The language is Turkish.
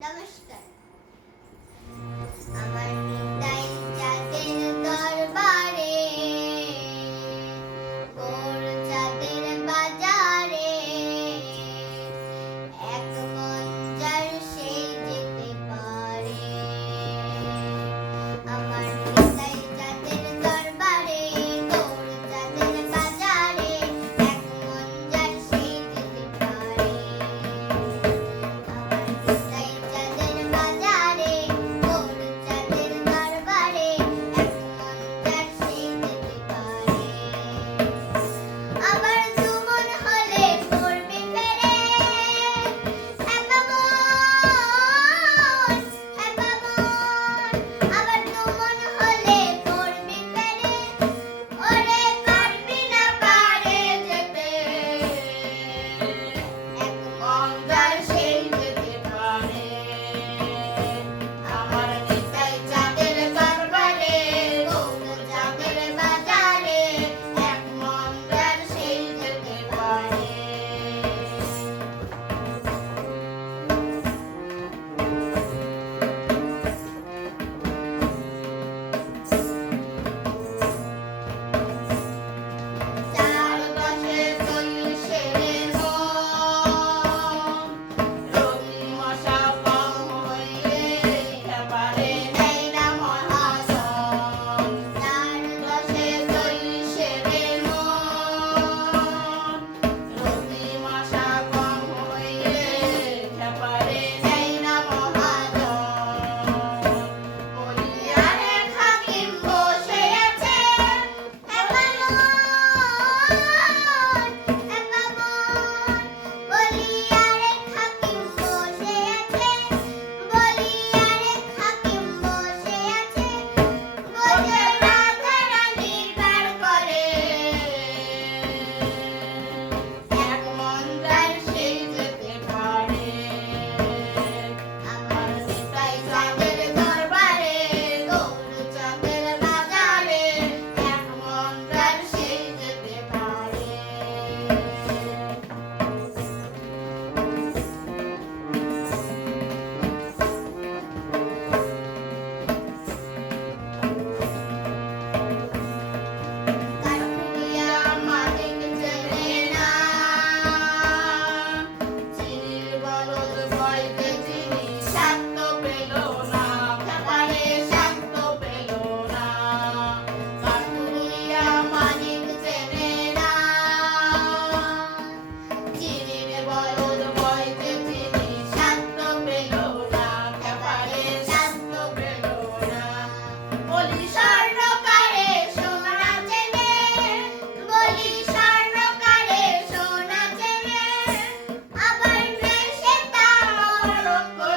Demişti. Ama love.